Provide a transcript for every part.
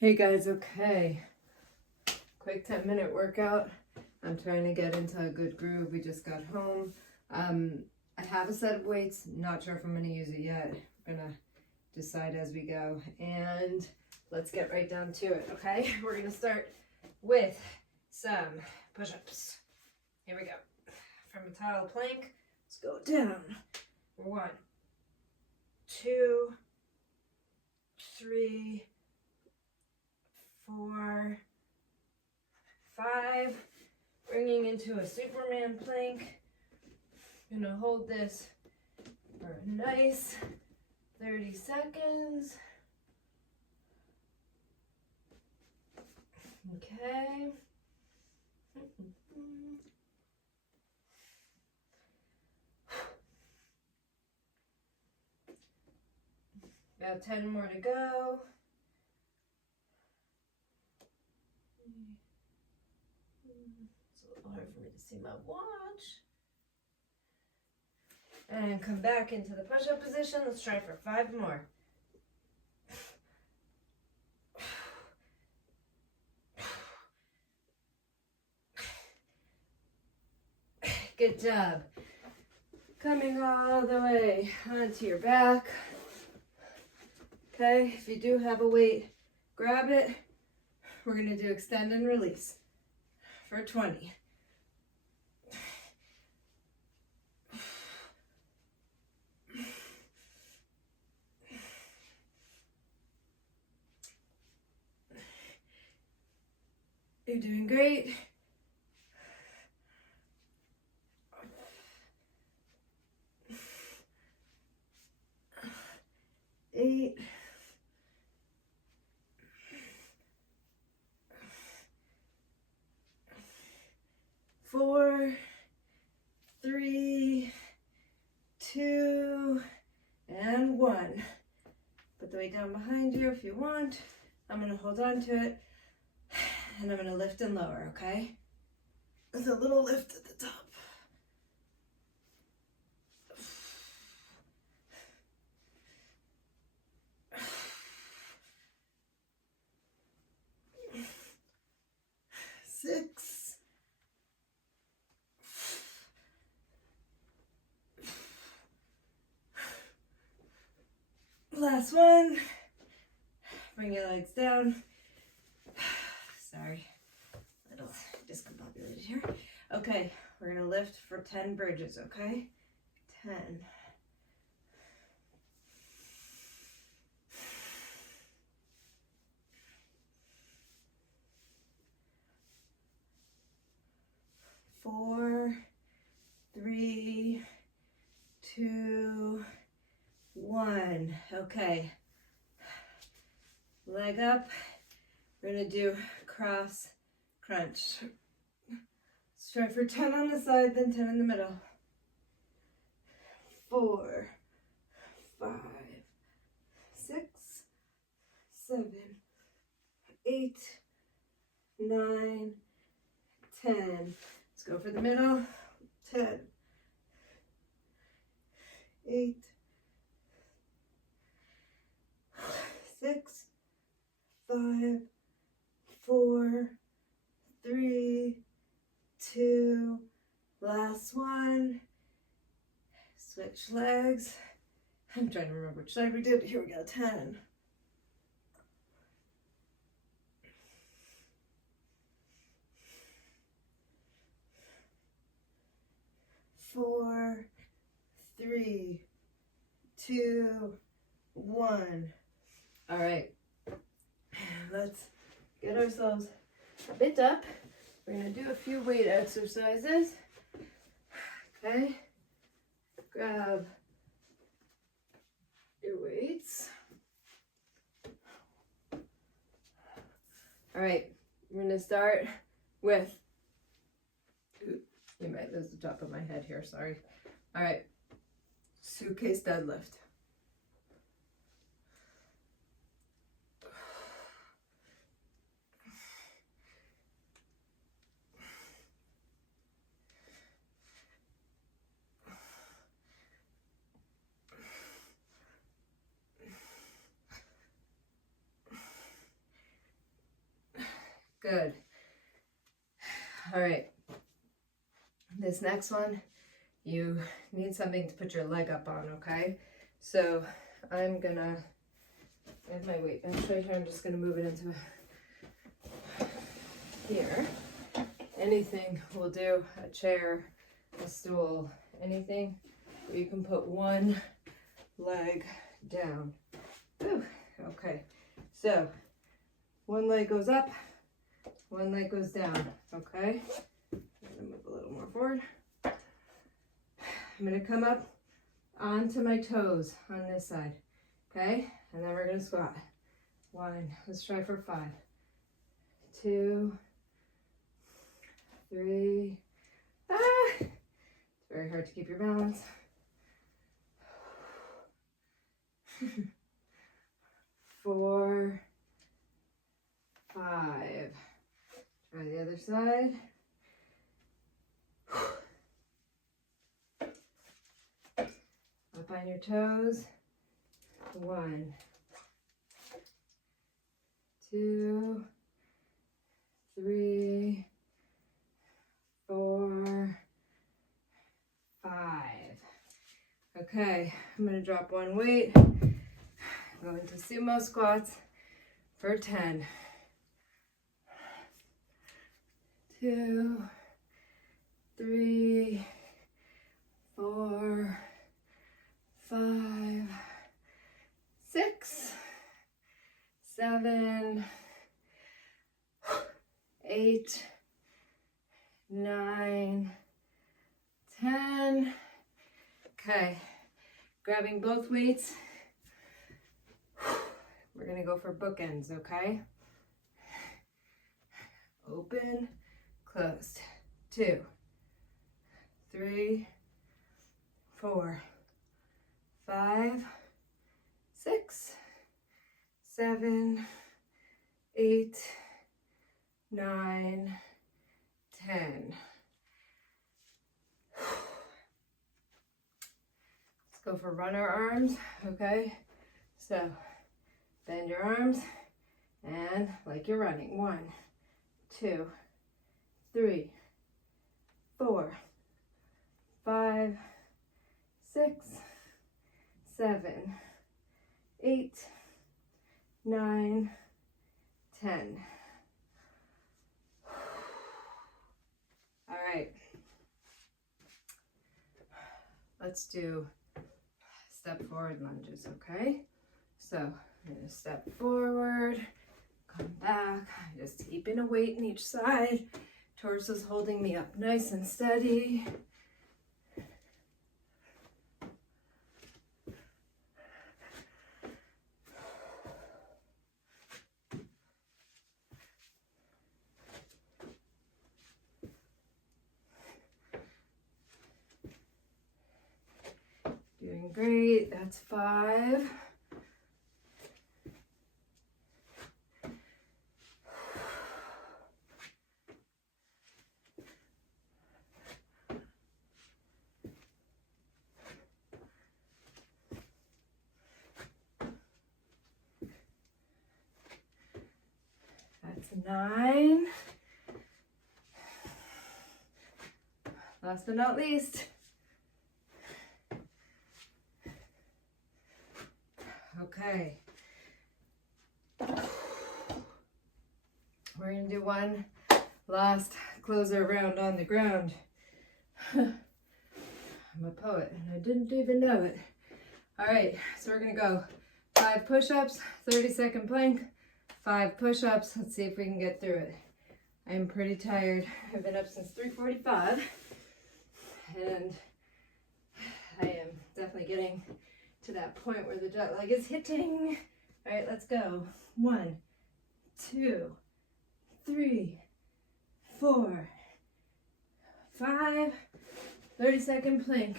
Hey guys, okay. Quick 10-minute workout. I'm trying to get into a good groove. We just got home. I have a set of weights. Not sure if I'm going to use it yet. I'm going to decide as we go. And let's get right down to it, okay? We're going to start with some push-ups. Here we go. From a tile plank, let's go down. 1, 2, 3, 4, 5, bringing into a Superman plank. Gonna hold this for a nice 30 seconds. Okay. About 10 more to go. It's a little hard for me to see my watch. And come back into the push-up position. Let's try for 5 more. Good job. Coming all the way onto your back. Okay, if you do have a weight, grab it. We're going to do extend and release for 20. You're doing great. Eight. 4, 3, 2, and 1. Put the weight down behind you if you want. I'm going to hold on to it, and I'm going to lift and lower, okay? With a little lift at the top. Six. Last one. Bring your legs down. Sorry, a little discombobulated here. Okay, we're gonna lift for 10 bridges, okay? 10. 4, 3, 2, 1. Okay. Leg up. We're gonna do cross crunch. Let's try for 10 on the side, then 10 in the middle. 4, 5, 6, 7, 8, 9, 10. Let's go for the middle. 10, 8, 6, 5, 4, 3, 2, last one. Switch legs. I'm trying to remember which side we did. Here we go, 10. 4, 3, 2, 1. All right, let's get ourselves a bit up. We're gonna do a few weight exercises. Okay, grab your weights. All right, we're gonna start with, you might lose the top of my head here, sorry. All right, suitcase deadlift. Good. All right. This next one, you need something to put your leg up on, okay? So I'm gonna, I have my weight bench right here. I'm just gonna move it into here. Anything will do, a chair, a stool, anything where you can put one leg down. Ooh, okay, so one leg goes up, one leg goes down, okay? I'm gonna move a little more forward. I'm gonna come up onto my toes on this side, okay? And then we're gonna squat. 1, let's try for 5, 2, 3, it's very hard to keep your balance. 4, 5, try the other side. Up on your toes. 1, 2, 3, 4, 5. Okay, I'm gonna drop one weight. Go into sumo squats for 10. 2, 3, 4, 5, 6, 7, 8, 9, 10. Okay, grabbing both weights. We're gonna go for bookends, okay? Open, closed. 2, 3, 4, 5, 6, 7, 8, 9, 10. Let's go for runner arms, okay? So bend your arms and like you're running. 1, 2, 3, 4, 5, 6, 7, 8, 9, 10. All right. Let's do step forward lunges, okay? So I'm gonna step forward, come back, just keeping a weight in each side. Torso's holding me up nice and steady. Doing great, that's 5. That's 9. Last but not least. Okay. We're gonna do one last closer round on the ground. I'm a poet and I didn't even know it. All right, so we're gonna go 5 push-ups, 30-second plank, 5 push-ups. Let's see if we can get through it. I am pretty tired. I've been up since 3:45 and I am definitely getting to that point where the jet lag is hitting. All right, let's go. 1, 2, 3, 4, 5, 30-second plank.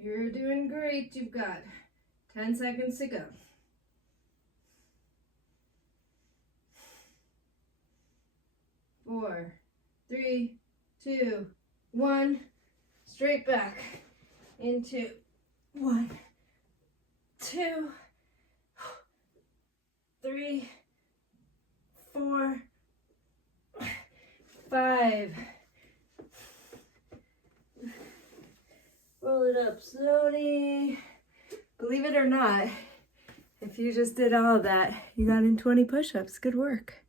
You're doing great. You've got 10 seconds to go. 4, 3, 2, 1. Straight back into 1, 2, 3, 4, 5. Roll it up slowly. Believe it or not, if you just did all of that, you got in 20 push-ups. Good work.